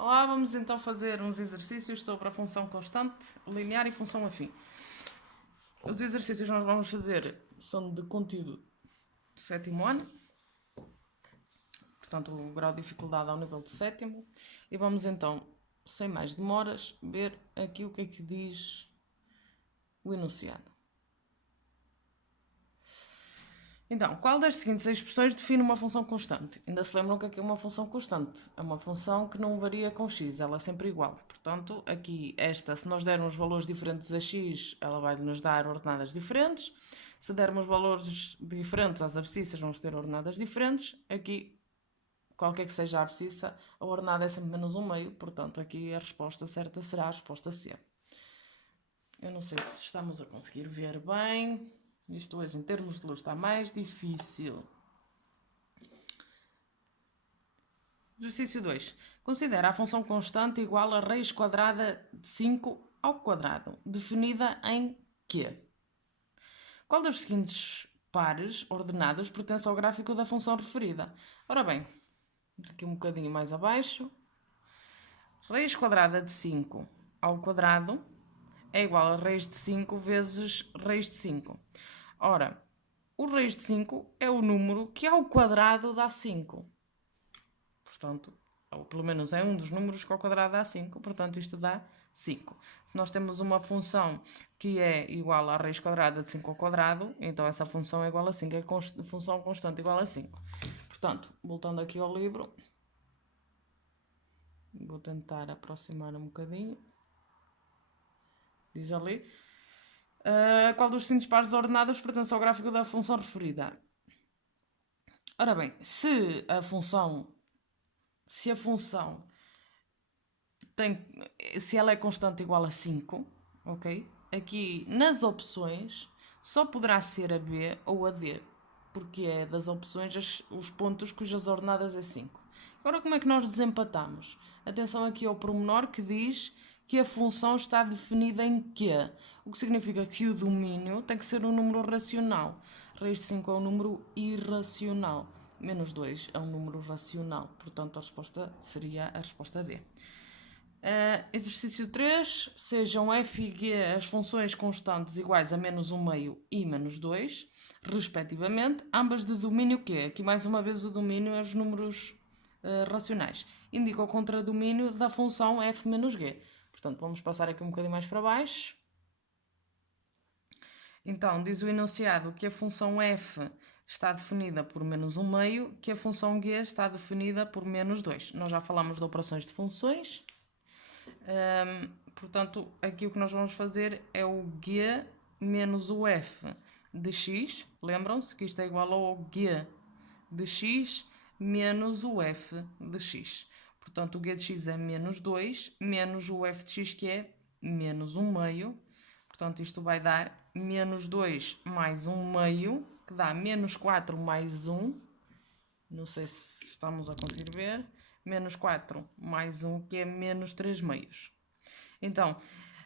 Olá, vamos então fazer uns exercícios sobre a função constante, linear e função afim. Os exercícios que nós vamos fazer são de conteúdo de sétimo ano, portanto o grau de dificuldade ao nível de sétimo, e vamos então, sem mais demoras, ver aqui o que é que diz o enunciado. Então, qual das seguintes expressões define uma função constante? Ainda se lembram que aqui é uma função constante. É uma função que não varia com x, ela é sempre igual. Portanto, aqui esta, se nós dermos valores diferentes a x, ela vai nos dar ordenadas diferentes. Se dermos valores diferentes às abscissas, vamos ter ordenadas diferentes. Aqui, qualquer que seja a abscissa, a ordenada é sempre menos um meio. Portanto, aqui a resposta certa será a resposta C. Eu não sei se estamos a conseguir ver bem. Isto hoje, em termos de luz, está mais difícil. Exercício 2. Considera a função constante igual a raiz quadrada de 5 ao quadrado, definida em quê? Qual dos seguintes pares ordenados pertence ao gráfico da função referida? Ora bem, aqui um bocadinho mais abaixo. Raiz quadrada de 5 ao quadrado é igual a raiz de 5 vezes raiz de 5. Ora, o raiz de 5 é o número que ao quadrado dá 5. Portanto, ou pelo menos é um dos números que ao quadrado dá 5. Portanto, isto dá 5. Se nós temos uma função que é igual à raiz quadrada de 5 ao quadrado, então essa função é igual a 5. É a função constante igual a 5. Portanto, voltando aqui ao livro, vou tentar aproximar um bocadinho. Diz ali... qual dos seguintes pares ordenados pertence ao gráfico da função referida? Ora bem, se a função se ela é constante igual a 5, ok? Aqui nas opções só poderá ser a B ou a D, porque é das opções os pontos cujas ordenadas é 5. Agora como é que nós desempatamos? Atenção aqui ao pormenor que diz que a função está definida em quê? O que significa que o domínio tem que ser um número racional. Raiz de 5 é um número irracional. Menos 2 é um número racional. Portanto, a resposta seria a resposta D. Exercício 3. Sejam f e g as funções constantes iguais a menos 1 meio e menos 2, respectivamente, ambas de domínio Q. Aqui mais uma vez o domínio é os números racionais. Indica o contradomínio da função f menos g. Portanto, vamos passar aqui um bocadinho mais para baixo. Então, diz o enunciado que a função f está definida por menos 1 meio, que a função g está definida por menos 2. Nós já falamos de operações de funções. Portanto, aqui o que nós vamos fazer é o g menos o f de x. Lembram-se que isto é igual ao g de x menos o f de x. Portanto, o g de x é menos 2, menos o f de x, que é menos 1 meio. Portanto, isto vai dar menos 2 mais 1 meio, que dá menos 4 mais 1. Não sei se estamos a conseguir ver. Menos 4 mais 1, que é menos 3 meios. Então,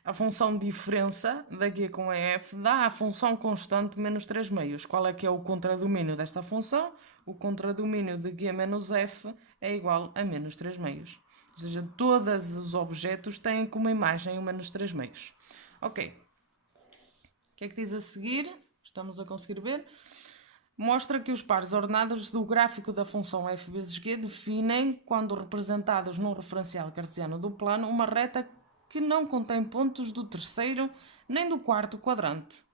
a função diferença da g com a f dá a função constante menos 3 meios. Qual é que é o contradomínio desta função? O contradomínio de g menos f é igual a menos 3 meios. Ou seja, todos os objetos têm como imagem o menos 3 meios. Ok. O que é que diz a seguir? Estamos a conseguir ver? Mostra que os pares ordenados do gráfico da função f vezes g definem, quando representados num referencial cartesiano do plano, uma reta que não contém pontos do terceiro nem do quarto quadrante.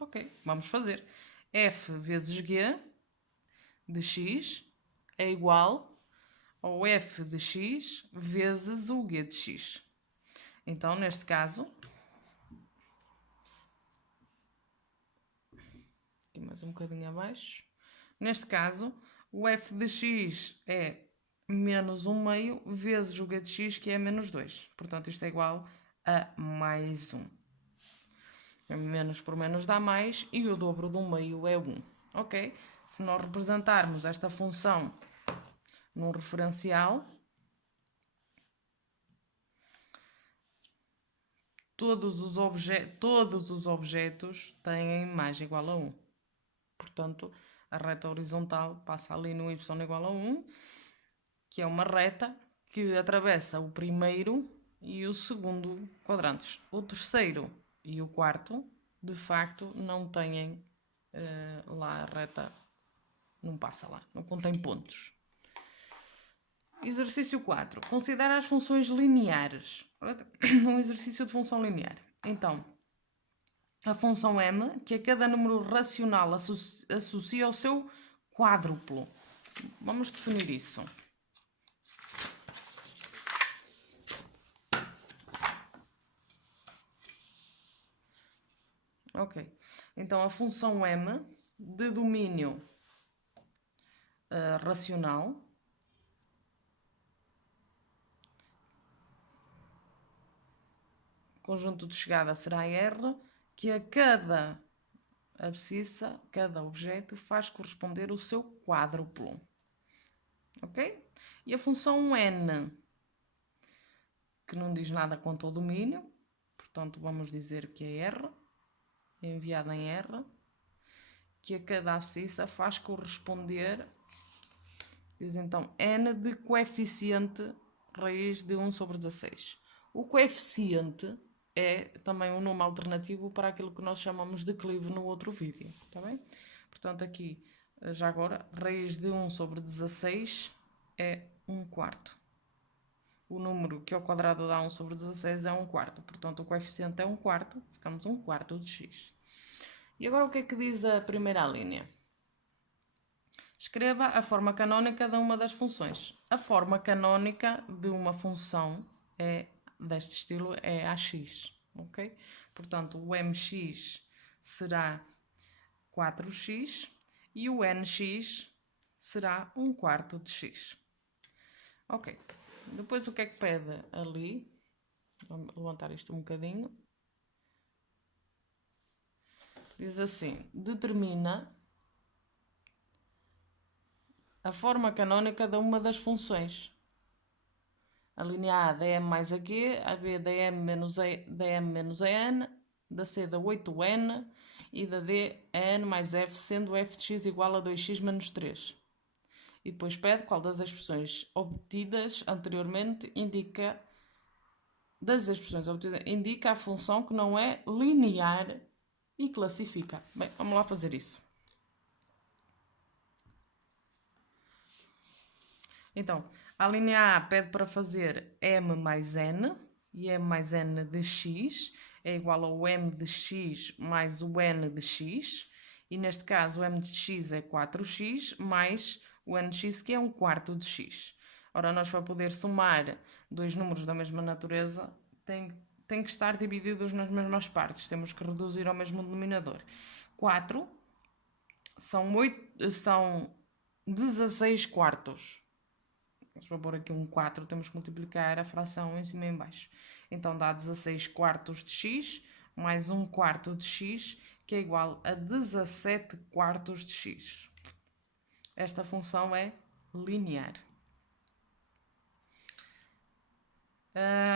Ok, vamos fazer. F vezes g de x é igual ao f de x vezes o g de x. Então, neste caso, aqui mais um bocadinho abaixo, neste caso, o f de x é menos 1 meio vezes o g de x, que é menos 2. Portanto, isto é igual a mais 1. Menos por menos dá mais, e o dobro de 1 meio é 1. Ok? Se nós representarmos esta função num referencial, todos os objetos têm a imagem igual a 1. Portanto, a reta horizontal passa ali no y igual a 1, que é uma reta que atravessa o primeiro e o segundo quadrantes. O terceiro e o quarto, de facto, não têm lá a reta, não passa lá, não contém pontos. Exercício 4. Considera as funções lineares. Um exercício de função linear. Então, a função m, que a cada número racional associa ao seu quádruplo. Vamos definir isso. Ok. Então, a função m de domínio racional conjunto de chegada será R, que a cada abscissa, cada objeto, faz corresponder o seu quádruplo. Ok? E a função n, que não diz nada quanto ao domínio, portanto vamos dizer que é R, enviada em R, que a cada abscissa faz corresponder, diz então, n de coeficiente raiz de 1 sobre 16. O coeficiente é também um nome alternativo para aquilo que nós chamamos de declive no outro vídeo, está bem? Portanto, aqui, já agora, raiz de 1 sobre 16 é 1/4. O número que ao quadrado dá 1 sobre 16 é 1/4. Portanto, o coeficiente é 1/4, ficamos 1/4 de x. E agora o que é que diz a primeira linha? Escreva a forma canónica de uma das funções. A forma canónica de uma função deste estilo é AX, ok? Portanto, o MX será 4x e o NX será 1/4 de x. Ok. Depois o que é que pede ali? Vamos levantar isto um bocadinho. Diz assim, determina a forma canónica de uma das funções. A linha A da m mais a q, a B da m menos a n, da C da 8n e da D a n mais f, sendo f de x igual a 2x menos 3. E depois pede qual das expressões obtidas anteriormente indica a função que não é linear e classifica. Bem, vamos lá fazer isso. Então, a linha A pede para fazer m mais n, e m mais n de x é igual ao m de x mais o n de x, e neste caso o m de x é 4x mais o nx, que é 1/4 de x. Ora, nós para poder somar dois números da mesma natureza, tem que estar divididos nas mesmas partes, temos que reduzir ao mesmo denominador. 4 são 16 quartos. Para pôr aqui um 4, temos que multiplicar a fração em cima e em baixo. Então dá 16 quartos de x mais 1/4 de x, que é igual a 17 quartos de x. Esta função é linear.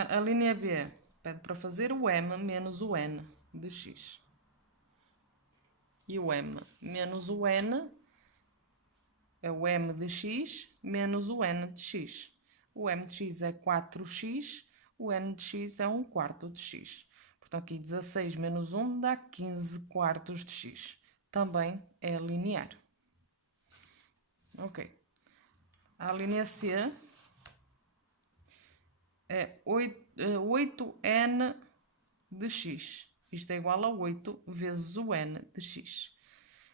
A linha B pede para fazer o m menos o n de x. E o m menos o n é o m de x menos o n de x. O m de x é 4x, o n de x é 1/4 de x. Portanto, aqui 16 menos 1 dá 15 quartos de x. Também é linear. Ok. A linha C é 8n de x. Isto é igual a 8 vezes o n de x.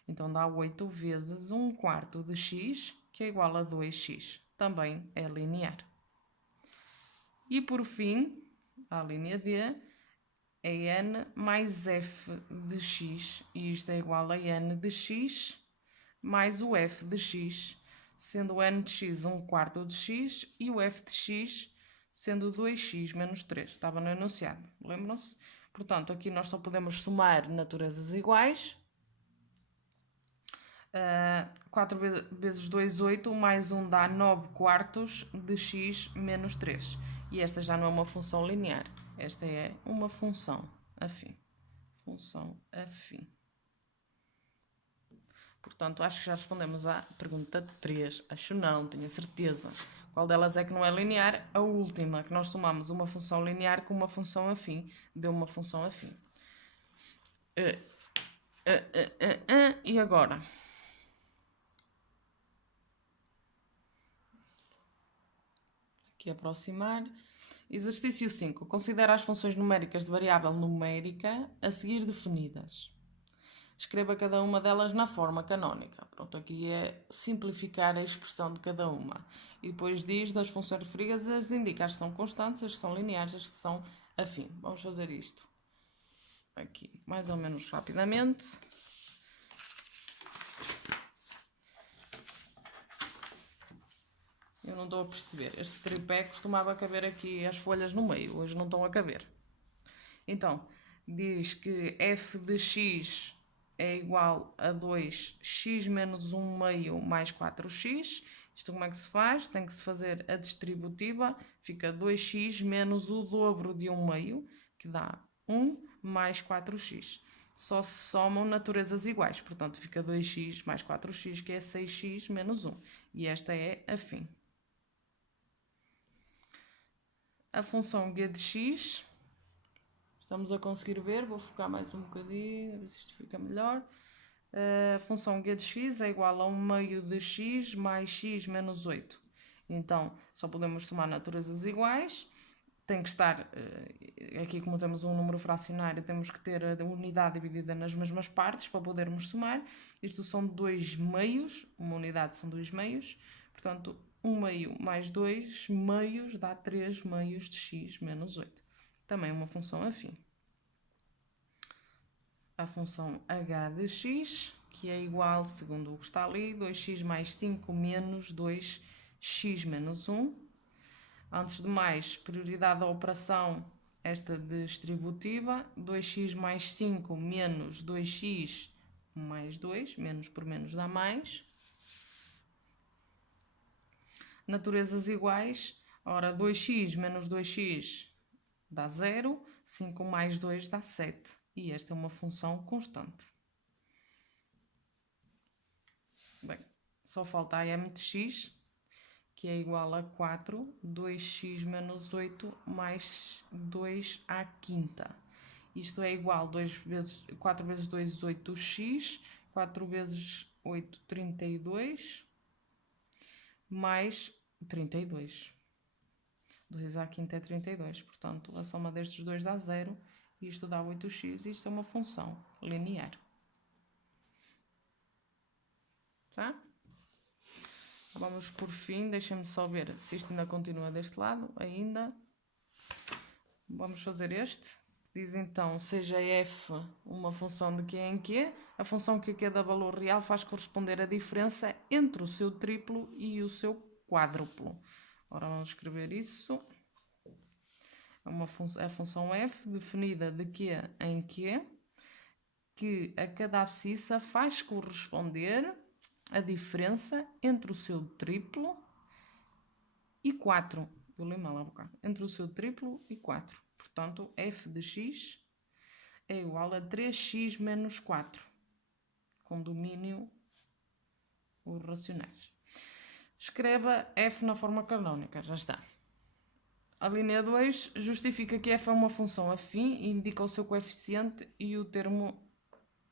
Então dá 8 vezes 1/4 de x, que é igual a 2x. Também é linear. E por fim, a linha D é n mais f de x, e isto é igual a n de x mais o f de x, sendo o n de x 1/4 de x e o f de x sendo 2x menos 3. Estava no enunciado, lembram-se? Portanto, aqui nós só podemos somar naturezas iguais. 4 vezes 2, 8, mais 1 dá 9 quartos de x menos 3. E esta já não é uma função linear. Esta é uma função afim. Função afim. Portanto, acho que já respondemos à pergunta 3. Acho não, tenho certeza. Qual delas é que não é linear? A última, que nós somamos uma função linear com uma função afim. Deu uma função afim. E agora? Aqui aproximar. Exercício 5. Considera as funções numéricas de variável numérica a seguir definidas. Escreva cada uma delas na forma canónica. Pronto, aqui é simplificar a expressão de cada uma. E depois diz das funções referidas, indica as que são constantes, as que são lineares, as que são afim. Vamos fazer isto aqui mais ou menos rapidamente. Eu não estou a perceber. Este tripé costumava caber aqui as folhas no meio. Hoje não estão a caber. Então, diz que f de x é igual a 2x menos 1 meio mais 4x. Isto como é que se faz? Tem que se fazer a distributiva. Fica 2x menos o dobro de 1 meio, que dá 1 mais 4x. Só se somam naturezas iguais. Portanto, fica 2x mais 4x, que é 6x menos 1. E esta é afim. A função g de x, estamos a conseguir ver, vou focar mais um bocadinho, a ver se isto fica melhor. A função g de x é igual a 1 meio de x mais x menos 8. Então, só podemos somar naturezas iguais. Tem que estar, aqui como temos um número fracionário, temos que ter a unidade dividida nas mesmas partes para podermos somar. Isto são 2 meios, uma unidade são 2 meios, portanto, 1 meio mais 2 meios dá 3 meios de x menos 8. Também uma função afim. A função h de x, que é igual, segundo o que está ali, 2x mais 5 menos 2x menos 1. Antes de mais, prioridade da operação, esta distributiva, 2x mais 5 menos 2x mais 2, menos por menos dá mais. Naturezas iguais, ora 2x menos 2x dá 0, 5 mais 2 dá 7. E esta é uma função constante. Bem, só falta a m de x, que é igual a 4, 2x menos 8 mais 2 à quinta. Isto é igual a 4 vezes 2, 8x, 4 vezes 8, 32, mais 32. 2 à quinta é 32, portanto, a soma destes dois dá 0, e isto dá 8x, e isto é uma função linear. Tá? Vamos por fim, deixem-me só ver se isto ainda continua deste lado, ainda. Vamos fazer este. Diz então, seja f uma função de q em q, a função que dá valor real faz corresponder a diferença entre o seu triplo e o seu quádruplo. Ora, vamos escrever isso. É a função f, definida de q em q, que a cada abscissa faz corresponder a diferença entre o seu triplo e 4. Eu li mal há bocado. Entre o seu triplo e 4. Portanto, f de x é igual a 3x menos 4, com domínio os racionais. Escreva f na forma canónica, já está. A linha 2 justifica que f é uma função afim e indica o seu coeficiente e o termo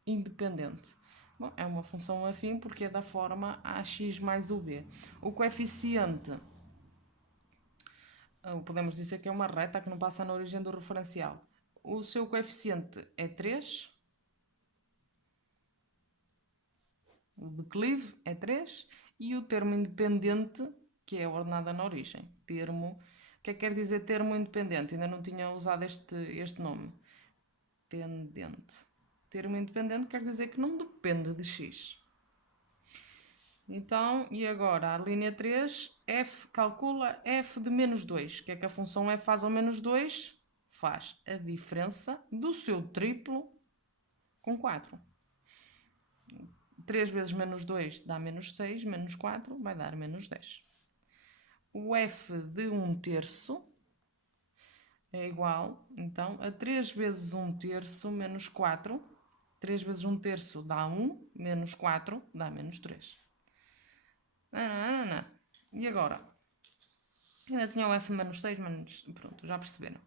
independente. Bom, é uma função afim porque é da forma ax mais o b. O coeficiente, podemos dizer que é uma reta que não passa na origem do referencial. O seu coeficiente é 3. O declive é 3. E o termo independente, que é a ordenada na origem. Termo, o que é que quer dizer termo independente? Ainda não tinha usado este nome. Pendente. Termo independente quer dizer que não depende de x. Então, e agora, a linha 3, f calcula f de menos 2. O que é que a função f faz ao menos 2? Faz a diferença do seu triplo com 4. 3 vezes menos 2 dá menos 6, menos 4 vai dar menos 10. O f de 1/3 é igual, então, a 3 vezes 1/3 menos 4. 3 vezes 1/3 dá 1, menos 4 dá menos 3. E agora? Ainda tinha o f de menos 6, mas pronto, já perceberam.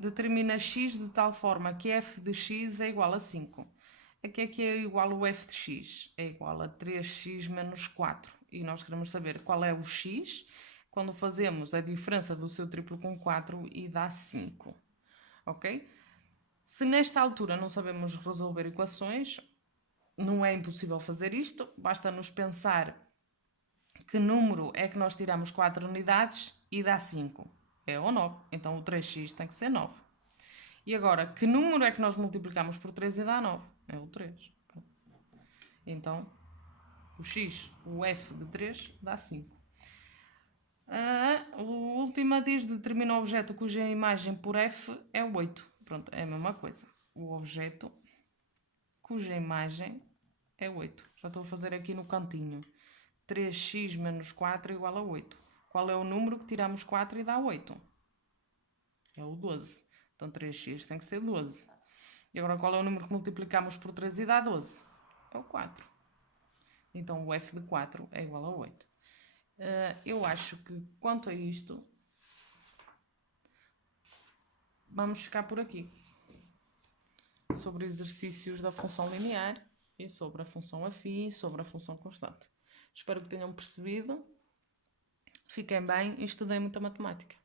Determina x de tal forma que f de x é igual a 5. Aqui é igual o f de x, é igual a 3x menos 4. E nós queremos saber qual é o x quando fazemos a diferença do seu triplo com 4 e dá 5. Ok? Se nesta altura não sabemos resolver equações, não é impossível fazer isto, basta-nos pensar que número é que nós tiramos 4 unidades e dá 5. É o 9. Então o 3x tem que ser 9. E agora, que número é que nós multiplicamos por 3 e dá 9? É o 3. Então, o x, o f de 3 dá 5. A última diz: determina o objeto cuja imagem por f é 8. Pronto, é a mesma coisa. O objeto cuja imagem é 8. Já estou a fazer aqui no cantinho. 3x menos 4 igual a 8. Qual é o número que tiramos 4 e dá 8? É o 12. Então 3x tem que ser 12. E agora qual é o número que multiplicamos por 3 e dá 12? É o 4. Então o f de 4 é igual a 8. Eu acho que quanto a isto, vamos ficar por aqui. Sobre exercícios da função linear e sobre a função afim e sobre a função constante. Espero que tenham percebido. Fiquem bem e estudem muita matemática.